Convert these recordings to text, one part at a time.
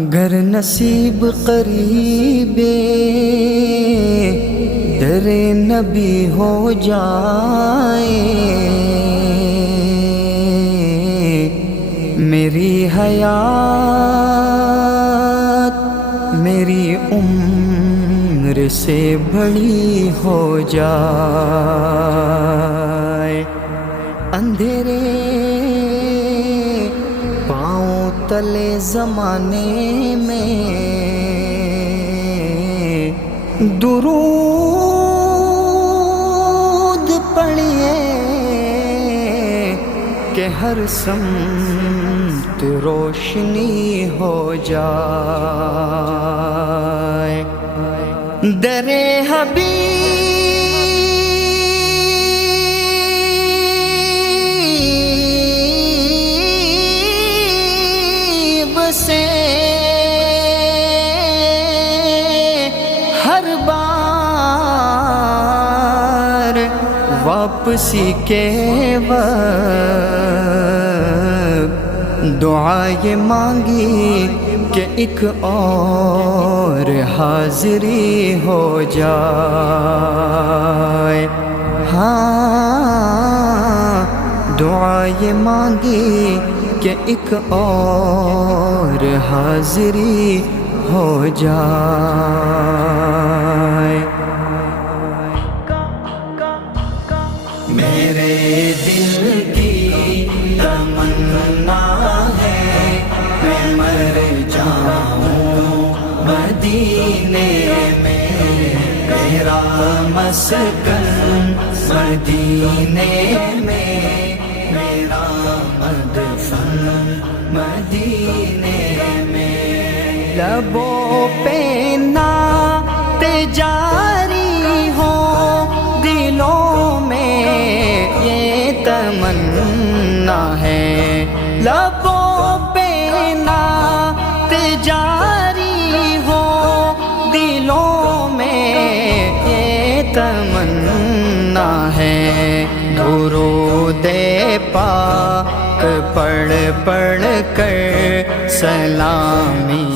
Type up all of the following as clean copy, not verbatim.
اگر نصیب قریب در نبی ہو جائے، میری حیات میری عمر سے بڑی ہو جائے، اندھیرے پاؤں تلے زمانے میں درود پڑھیے کہ ہر سمت روشنی ہو جائے، در حبیب سے ہر بار واپسی کے وقت دعا یہ مانگی کہ ایک اور حاضری ہو جائے، ہاں دعا یہ مانگی کہ ایک اور حاضری ہو جائے۔ میرے دل کی تمنا ہے میں مر جاؤں مدینے میں، میرا مسکن مدینے میں، میرا مدفن مدینے میں، لبوں پہ نعت جاری ہو، دلوں میں یہ تمنا ہے، لبوں پہ نعت جاری ہو، دلوں میں یہ تمنا ہے، درود پاک پڑھ پڑھ کر سلامی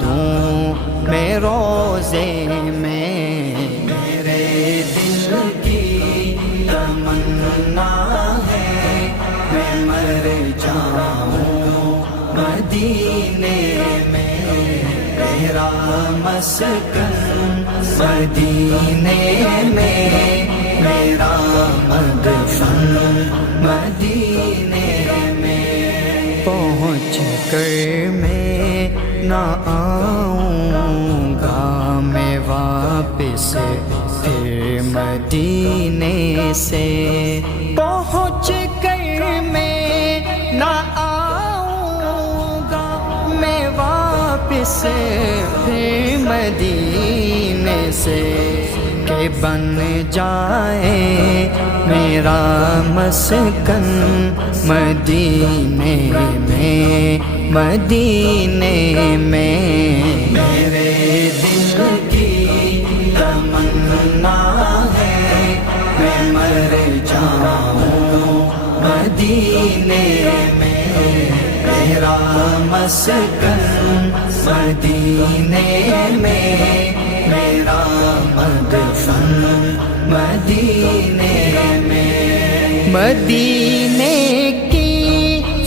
دوں میں روزے میں، میرے دل کی تمنا ہے میں مر جاؤں مدینے میں، میرا مسکن مدینے میں، میرا مدفن مدینے میں، پہنچ کر میں نہ آؤں گا میں واپس پھر مدینے سے، پہنچ کر میں نہ آؤں گا میں واپس پھر مدینے سے، کہ بن جائے میرا مسکن مدینے میں، مدینے میں، میرے دل کی تمنا ہے میں مر جاؤں مدینے میں، میرا مسکن مدینے میں، میرا مدفن مدینے میں، مدینے کی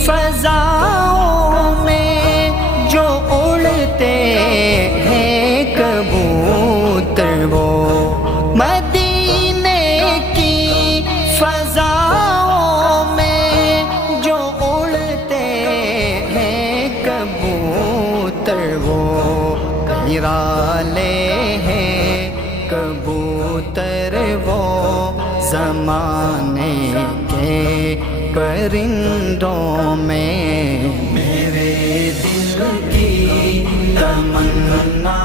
فضاؤں میں جو اڑتے ہیں کبوتر، وہ مدینے کی فضاؤں میں جو اڑتے ہیں کبوتر، وہ نرالے ہیں کبوتر، وہ زمانے کے پرندوں میں، میرے دل کی تمنا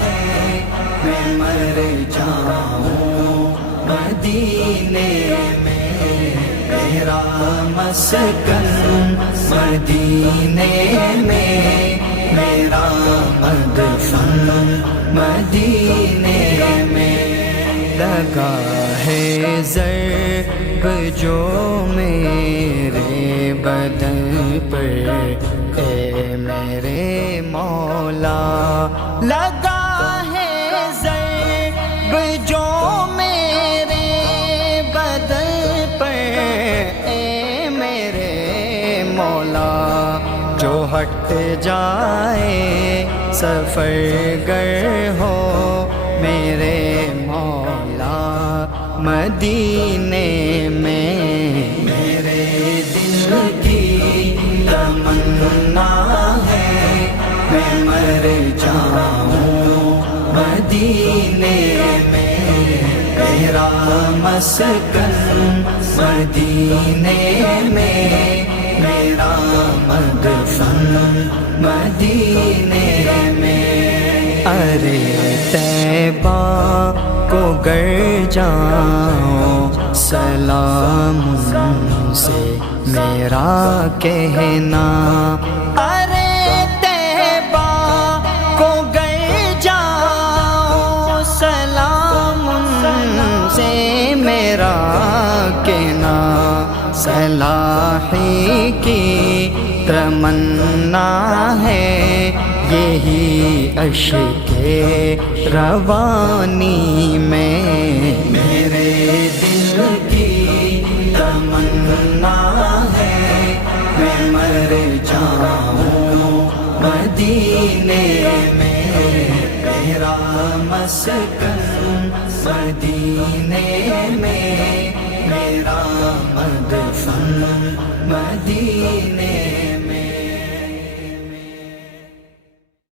ہے میں مر جاؤں مدینے میں، میرا مسکن مدینے میں، میرا مدفن مدینے میں، لگا ہے ضرب جو میرے بدن پر، اے میرے مولا لگا ہے ضرب جو میرے بدن پر، اے میرے مولا جو ہٹ جائے سفر گر ہو میرے مولا مدینے میں، میرے دل کی تمنا ہے میں مر جاؤں مدینے میں، میرا مسکن مدینے میں، میرا مدفن مدینے میں۔ ارے طیبہ کو گر جاؤں سلام سے میرا کہنا، ارے طیبہ کو گر جاؤں سلام سے میرا کہنا، صلاحی کی تمنا ہے یہی اشک روانی میں، میرے دل کی تمنا ہے میں مر جاؤں مدینے میں، میرا مسکن مدینے میں، میرا مدفن مدینے میں۔